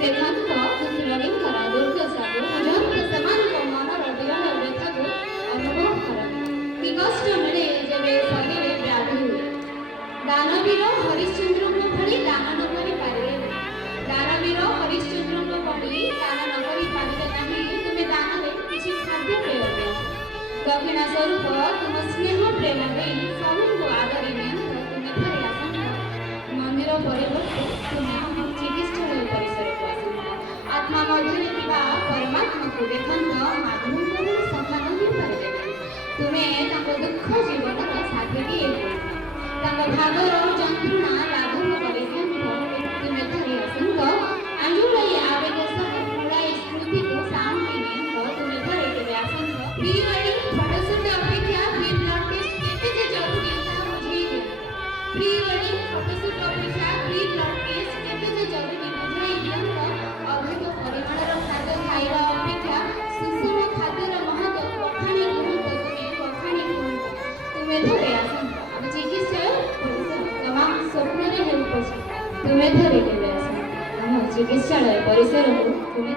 ଦେଖନ୍ତୁ ପୃଥିବୀଙ୍କର ଦୁର୍ଦ୍ଦଶାକୁ ଅଜନ୍ମ ସେମାନଙ୍କ ମନର ବିରଳ ବ୍ୟଥାକୁ ଅନୁଭବ କରନ୍ତି। କି କଷ୍ଟ ମିଳେ ଯେବେ ଶରୀରେ ବ୍ୟାଧି ହୁଏ। ଦାନବୀର ହରିଶ୍ଚନ୍ଦ୍ରଙ୍କ ଭଳି ଦାନ ନ କରିପାରିଲେ ଦାନବୀର ହରିଶ୍ଚନ୍ଦ୍ରଙ୍କ ଭଳି ଦାନ ନ କରିପାରିଲେ ନାହିଁ ତୁମେ ଦାନରେ କିଛି ଖାଦ୍ୟ ପେୟ ଦିଅ। ଦକ୍ଷିଣା ସ୍ୱରୂପ ତୁମ ସ୍ନେହ ପ୍ରେମ ଦେଇ ସ୍ୱାମୀଙ୍କୁ ଆଦରି ନିଅନ୍ତ। ତୁମେ ଥରେ ଆସନ୍ତ ମନ୍ଦିର ପରିବର୍ତ୍ତେ ତୁମେ ଆମ ଚିକିତ୍ସାଳୟ ପରିସରକୁ ଆସନ୍ତ। ଆତ୍ମା ମଧ୍ୟରେ ଥିବା ପରମାତ୍ମାକୁ ଦେଖନ୍ତ। ମାଧବଙ୍କ ଭଳି ସଫା ନ ପାରିଦେବେ। ତୁମେ ତାଙ୍କ ଦୁଃଖ ଜୀବନର ସାଥିଟିଏ ହୁଅ। ତାଙ୍କ ଭାଗର ଯନ୍ତ୍ରଣା ଲାଘବ କରିଦିଅନ୍ତ। ତୁମେ ଥରେ ଆସନ୍ତ ଆଞ୍ଜୁଳାଇ ଆବେଗ ସହ ପୁଳାଇ ସ୍ମୃତିକୁ ଶାନ୍ତି ନିଅନ୍ତ। ତୁମେ ଥରେ କେବେ ଆସନ୍ତ ପ୍ରି ୱେଡିଂ ଫଟୋସୁଟ୍ ଅପେକ୍ଷା ପ୍ରି ବ୍ଲଡ୍ ଟେଷ୍ଟ କେତେ ଯେ ଜରୁରୀ ତାହା ବୁଝେଇ ଦିଅନ୍ତ। ପ୍ରି ୱେଡିଂ ଫଟୋସୁଟ୍ ଅପେକ୍ଷା ପ୍ରି ବ୍ଲଡ୍ ଟେଷ୍ଟ କେତେ ଯେ ଜରୁରୀ ବୁଝାଇ ଦିଅନ୍ତ। ଅଧିକ ପରିମାଣର ଖାଦ୍ୟ ଖାଇବା ଅପେକ୍ଷା ସୁଷମ ଖାଦ୍ୟର ମହତ୍ତ୍ୱ ବଖାଣି କୁହନ୍ତ। ବଖାଣି କୁହନ୍ତ। ତୁମେ ଥରେ ଆସନ୍ତ ଆମ ଚିକିତ୍ସାଳୟ ପରିସର ତମାମ ସ୍ୱପ୍ନରେ ହେଉ ପଛେ ତୁମେ ଥରେ କେବେ ଆସନ୍ତ ଆମ ଚିକିତ୍ସାଳୟ ପରିସରକୁ ତୁମେ